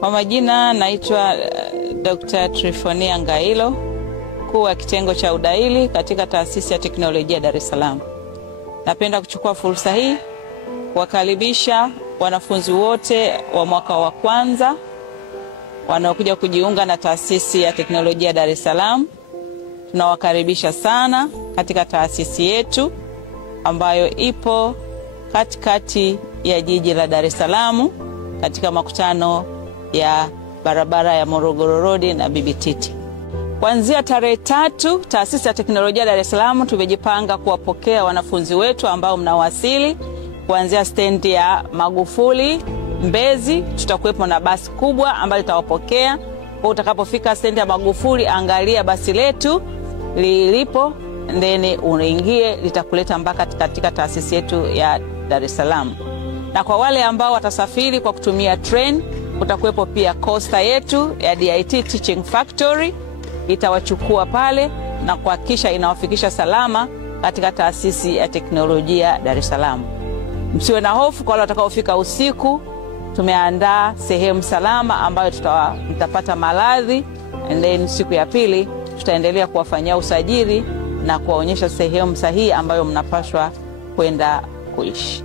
Kwa majina naitwa Dr. Trifonia Ngailo, mkuu wa kitengo cha udahili katika Taasisi ya Teknolojia Dar es Salaam. Napenda kuchukua fursa hii kuwakaribisha wanafunzi wote wa mwaka wa kwanza wanaokuja kujiunga na Taasisi ya Teknolojia Dar es Salaam. Tunawakaribisha sana katika taasisi yetu ambayo ipo katikati ya jiji la Dar es Salaam katika makutano ya barabara ya Morogoro Road na Bibi Titi. Kuanzia tarehe 3, Taasisi ya Teknolojia Dar es Salaam tumejipanga kuwapokea wanafunzi wetu ambao mnawasili kuanzia stendi ya Magufuli Mbezi. Tutakuwepo na basi kubwa ambayo itawapokea. Kwa utakapofika stendi ya Magufuli, angalia basi letu lilipo, ndeni unaingie, litakuleta mpaka katika taasisi yetu ya Dar es Salaam. Na kwa wale ambao watasafiri kwa kutumia train, kutakuwepo pia coaster yetu ya DIT Teaching Factory, itawachukua pale na kuhakikisha inawafikisha salama katika Taasisi ya Teknolojia Dar es Salaam. Msiwe na hofu kwa wale watakaofika usiku. Tumeandaa sehemu salama ambayo mtapata malazi, and then siku ya pili tutaendelea kuwafanyia usajili na kuwaonyesha sehemu sahihi ambayo mnapaswa kwenda kuishi.